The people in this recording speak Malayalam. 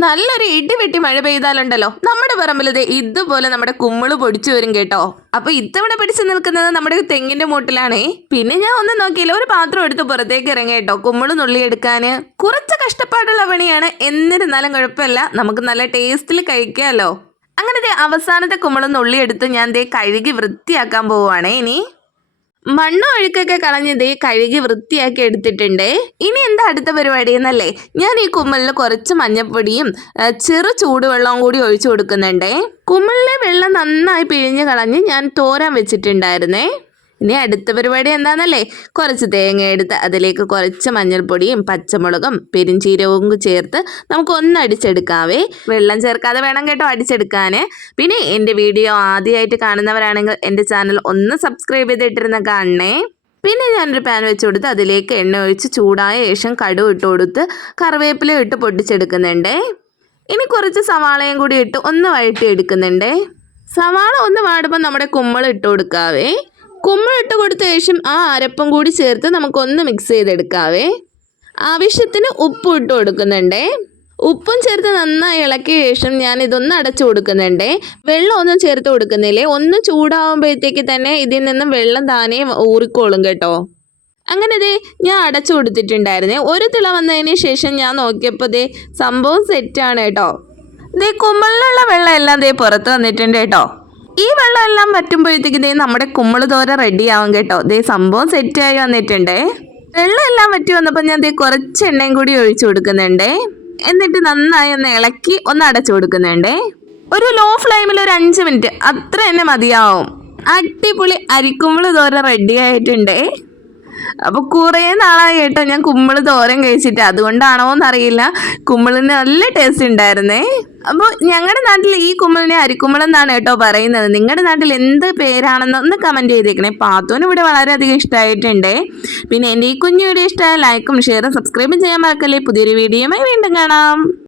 നല്ലൊരു ഇടിവെട്ടി മഴ പെയ്താലുണ്ടല്ലോ നമ്മുടെ പറമ്പിൽ ഇതുപോലെ നമ്മുടെ കുമ്മിള് പൊടിച്ചു വരും കേട്ടോ. അപ്പൊ ഇത്തവണ പിടിച്ചു നിൽക്കുന്നത് നമ്മുടെ തെങ്ങിന്റെ മൂട്ടിലാണേ. പിന്നെ ഞാൻ ഒന്നും നോക്കിയില്ല, ഒരു പാത്രം എടുത്ത് പുറത്തേക്ക് ഇറങ്ങി കേട്ടോ കുമ്മിള് നുള്ളിയെടുക്കാന്. കുറച്ച് കഷ്ടപ്പാടുള്ള പണിയാണ്, എന്നിരുന്നാലും കുഴപ്പമില്ല, നമുക്ക് നല്ല ടേസ്റ്റിൽ കഴിക്കാമല്ലോ. അങ്ങനെ അവസാനത്തെ കുമ്മിള് നുള്ളിയെടുത്ത് ഞാൻ കഴുകി വൃത്തിയാക്കാൻ പോവുകയാണേ. ഇനി മണ്ണും അഴുക്കൊക്കെ കളഞ്ഞ് കഴുകി വൃത്തിയാക്കി എടുത്തിട്ടുണ്ട്. ഇനി എന്താ അടുത്ത പരിപാടി എന്നല്ലേ, ഞാൻ ഈ കുമ്മലിൽ കുറച്ച് മഞ്ഞപ്പൊടിയും ചെറു ചൂടുവെള്ളവും കൂടി ഒഴിച്ചു കൊടുക്കുന്നുണ്ടേ. കുമ്മലിലെ വെള്ളം നന്നായി പിഴിഞ്ഞ് കളഞ്ഞ് ഞാൻ തോരാൻ വെച്ചിട്ടുണ്ടായിരുന്നേ. ഇനി അടുത്ത പരിപാടി എന്താണെന്നല്ലേ, കുറച്ച് തേങ്ങ എടുത്ത് അതിലേക്ക് കുറച്ച് മഞ്ഞൾപ്പൊടിയും പച്ചമുളകും പെരിഞ്ചീരകവും ചേർത്ത് നമുക്ക് ഒന്നടിച്ചെടുക്കാവേ. വെള്ളം ചേർക്കാതെ വേണം കേട്ടോ അടിച്ചെടുക്കാൻ. പിന്നെ എൻ്റെ വീഡിയോ ആദ്യമായിട്ട് കാണുന്നവരാണെങ്കിൽ എൻ്റെ ചാനൽ ഒന്ന് സബ്സ്ക്രൈബ് ചെയ്തിട്ടിരുന്ന കാണണേ. പിന്നെ ഞാനൊരു പാൻ വെച്ച് കൊടുത്ത് അതിലേക്ക് എണ്ണ ഒഴിച്ച് ചൂടായ ശേഷം കടുക് ഇട്ട് കൊടുത്ത് കറിവേപ്പില ഇട്ട് പൊട്ടിച്ചെടുക്കുന്നുണ്ട്. ഇനി കുറച്ച് സവാളയും കൂടി ഇട്ട് ഒന്ന് വഴറ്റി എടുക്കുന്നുണ്ട്. സവാള ഒന്ന് വാടുമ്പോൾ നമ്മുടെ കുമ്മൾ ഇട്ട് കൊടുക്കാവേ. കുമ്മിളിട്ട് കൊടുത്ത ശേഷം ആ അരപ്പും കൂടി ചേർത്ത് നമുക്കൊന്ന് മിക്സ് ചെയ്തെടുക്കാവേ. ആവശ്യത്തിന് ഉപ്പ് ഇട്ട് കൊടുക്കുന്നുണ്ടേ. ഉപ്പും ചേർത്ത് നന്നായി ഇളക്കിയ ശേഷം ഞാൻ ഇതൊന്ന് അടച്ചു കൊടുക്കുന്നുണ്ടേ. വെള്ളം ഒന്നും ചേർത്ത് കൊടുക്കുന്നില്ലേ, ഒന്ന് ചൂടാവുമ്പോഴത്തേക്ക് തന്നെ ഇതിൽ നിന്നും വെള്ളം താനേ ഊറിക്കോളും കേട്ടോ. അങ്ങനെ ഞാൻ അടച്ചു കൊടുത്തിട്ടുണ്ടായിരുന്നേ. ഒരു തിള വന്നതിന് ശേഷം ഞാൻ നോക്കിയപ്പോൾ സംഭവം സെറ്റാണ് കേട്ടോ. കുമ്മലിലുള്ള വെള്ളം എല്ലാം പുറത്ത് വന്നിട്ടുണ്ട് കേട്ടോ. ഈ വെള്ളം എല്ലാം വറ്റുമ്പോഴത്തേക്ക് നമ്മുടെ കുമ്മിള് തോര റെഡി ആവും കേട്ടോ. സംഭവം സെറ്റായി വന്നിട്ടുണ്ടേ. വെള്ളം എല്ലാം വറ്റി വന്നപ്പോൾ ഞാൻ കുറച്ച് എണ്ണയും കൂടി ഒഴിച്ചു കൊടുക്കുന്നുണ്ടേ. എന്നിട്ട് നന്നായി ഒന്ന് ഇളക്കി ഒന്ന് അടച്ചു കൊടുക്കുന്നുണ്ടേ. ഒരു ലോ ഫ്ലെയിമിൽ ഒരു 5 മിനിറ്റ് അത്ര തന്നെ മതിയാവും. അടിപൊളി അരിക്കുമ്മിള് തോര റെഡി ആയിട്ടുണ്ടേ. അപ്പോൾ കുറേ നാളായി കേട്ടോ ഞാൻ കുമ്മിള് തോരൻ കഴിച്ചിട്ട്, അതുകൊണ്ടാണോ എന്നറിയില്ല, കുമ്മിളിന് നല്ല ടേസ്റ്റ് ഉണ്ടായിരുന്നേ. അപ്പോൾ ഞങ്ങളുടെ നാട്ടിൽ ഈ കുമ്മിളിനെ അരിക്കുമ്മിളെന്നാണ് കേട്ടോ പറയുന്നത്. നിങ്ങളുടെ നാട്ടിൽ എന്ത് പേരാണെന്ന് ഒന്ന് കമൻറ്റ് ചെയ്തേക്കണേ. പാത്തുവിന് ഇവിടെ വളരെയധികം ഇഷ്ടമായിട്ടുണ്ട്. പിന്നെ എൻ്റെ ഈ കുഞ്ഞു വീഡിയോ ഇഷ്ടമായ ലൈക്കും ഷെയറും സബ്സ്ക്രൈബും ചെയ്യാൻ മറക്കല്ലേ. പുതിയൊരു വീഡിയോയുമായി വീണ്ടും കാണാം.